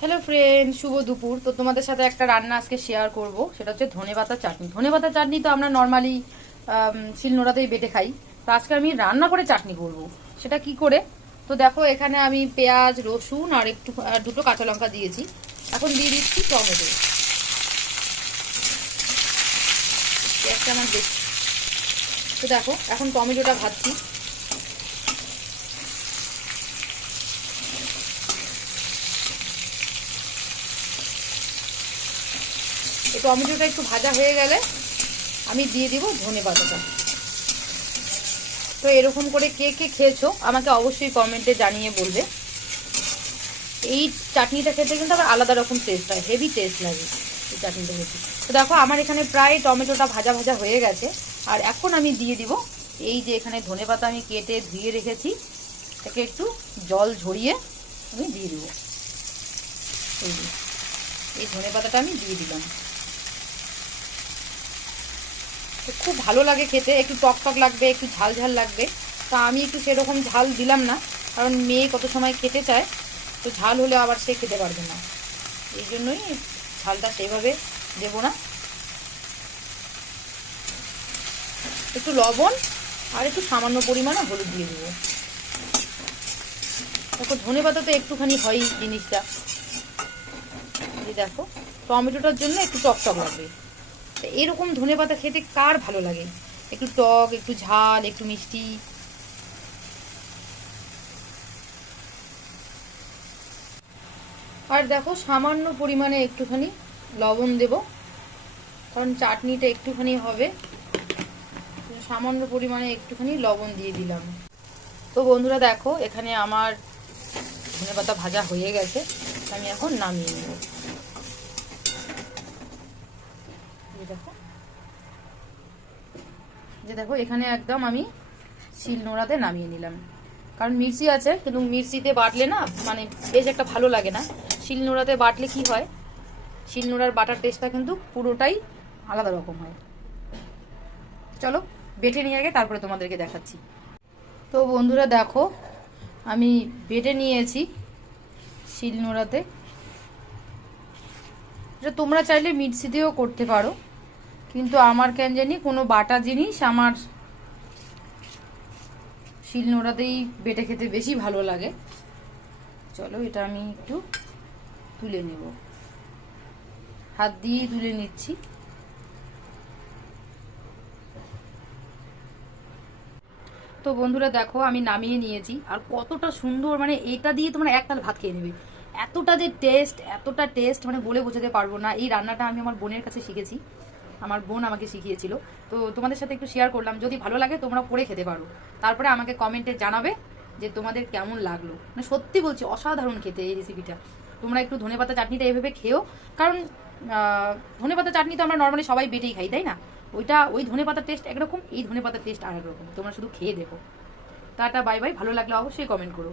Hello friend শুভ দুপুর। তো তোমাদের সাথে একটা রান্না আজকে শেয়ার করব। সেটা হচ্ছে ধনে পাতা চাটনি। ধনে পাতা চাটনি তো আমরা নর্মালি শিলনোড়াতেই বেটে খাই। তো আজকে আমি রান্না করে চাটনি করব। সেটা কি করে? তো দেখো, এখানে আমি পেঁয়াজ, রসুন আর একটু দুটো কাঁচা লঙ্কা দিয়েছি। এখন দিয়ে দিচ্ছি টমেটো। পেঁয়াজটা আমার বেশি তো দেখো, এখন টমেটোটা ভাজছি। তো টমেটোটা একটু ভাজা হয়ে গেলে আমি দিয়ে দিব ধনে পাতাটা। তো এরকম করে কে কে খেয়েছো আমাকে অবশ্যই কমেন্টে জানিয়ে বলবে। এই চাটনিটা খেতে কিন্তু আবার আলাদা রকম টেস্ট হয় হেভি টেস্ট লাগে এই চাটনিটা খেতে। তো দেখো আমার এখানে প্রায় টমেটোটা ভাজা ভাজা হয়ে গেছে, আর এখন আমি দিয়ে দিব এই যে এখানে ধনে পাতা আমি কেটে ধুয়ে রেখেছি তাকে একটু জল ঝরিয়ে আমি দিয়ে দেবো। এই এই ধনে পাতাটা আমি দিয়ে দিলাম তো খুব ভালো লাগে খেতে। একটু টক টক লাগবে, একটু ঝাল ঝাল লাগবে। তা আমি একটু সেরকম ঝাল দিলাম না, কারণ মেয়ে কত সময় খেতে চায়, তো ঝাল হলে আবার সে খেতে পারবে না। এই জন্যই ঝালটা সেইভাবে দেব না। একটু লবণ আর একটু সামান্য পরিমাণে হলুদ দিয়ে দেবো। দেখো, ধনে পাতা তো একটুখানি হয়ই জিনিসটা। দেখো, টমেটোটার জন্য একটু টক টক লাগবে। তা এরকম ধনে পাতা খেতে কার ভালো লাগে? একটু টক, একটু ঝাল, একটু মিষ্টি। আর দেখো, সামান্য পরিমাণে একটুখানি লবণ দেব, কারণ চাটনিটা একটুখানি হবে। সামান্য পরিমাণে একটুখানি লবণ দিয়ে দিলাম। তো বন্ধুরা দেখো, এখানে আমার ধনে পাতা ভাজা হয়ে গেছে, আমি এখন নামিয়ে নেব। দেখো। যে দেখো, এখানে একদম আমি শিল নোড়াতে নামিয়ে নিলাম। কারণ মির্চি আছে, কিন্তু মির্চিতে বাটলে না মানে বেশ একটা ভালো লাগে না। শিল নোড়াতে বাটলে কি হয়? শিল নোড়ার বাটার টেস্টটা কিন্তু পুরোটাই আলাদা রকম হয়। চলো, বেটে নিয়ে আগে, তারপরে তোমাদেরকে দেখাচ্ছি। তো বন্ধুরা, দেখো, আমি বেটে নিয়েছি শিল নোড়াতে। তোমরা চাইলে মিক্সি দিয়েও করতে পারো। কিন্তু আমার কেন জানি কোনো বাটা জিনিস আমার শিল নোড়াতেই বেটে খেতে বেশি ভালো লাগে। চলো এটা আমি একটু তুলে নেব। হাত দিয়েই তুলে নিচ্ছি। তো বন্ধুরা দেখো, আমি নামিয়ে নিয়েছি। আর কতটা সুন্দর মানে এটা দিয়ে তোমরা এক তাল ভাত খেয়ে নেবে। এতটা যে টেস্ট এতটা টেস্ট মানে বলে বোঝাতে পারব না। এই রান্নাটা আমি আমার বোনের কাছে শিখেছি। আমার বোন আমাকে শিখিয়েছিল। তো তোমাদের সাথে একটু শেয়ার করলাম, যদি ভালো লাগে তোমরা করে খেতে পারো। তারপরে আমাকে কমেন্টে জানাবে যে তোমাদের কেমন লাগল। মানে সত্যি বলছি, অসাধারণ খেতে এই রেসিপিটা তোমরা একটু ধনেপাতা চাটনিটা এভাবে খেও কারণ ধনেপাতা চাটনি তো আমরা নর্মালি সবাই বেটেই খাই, তাই না? ওইটা, ওই ধনেপাতার টেস্ট একরকম, এই ধনেপাতার টেস্ট আর একরকম তোমরা শুধু খেয়ে দেখো। টাটা বাই বাই ভালো লাগলে অবশ্যই কমেন্ট করো।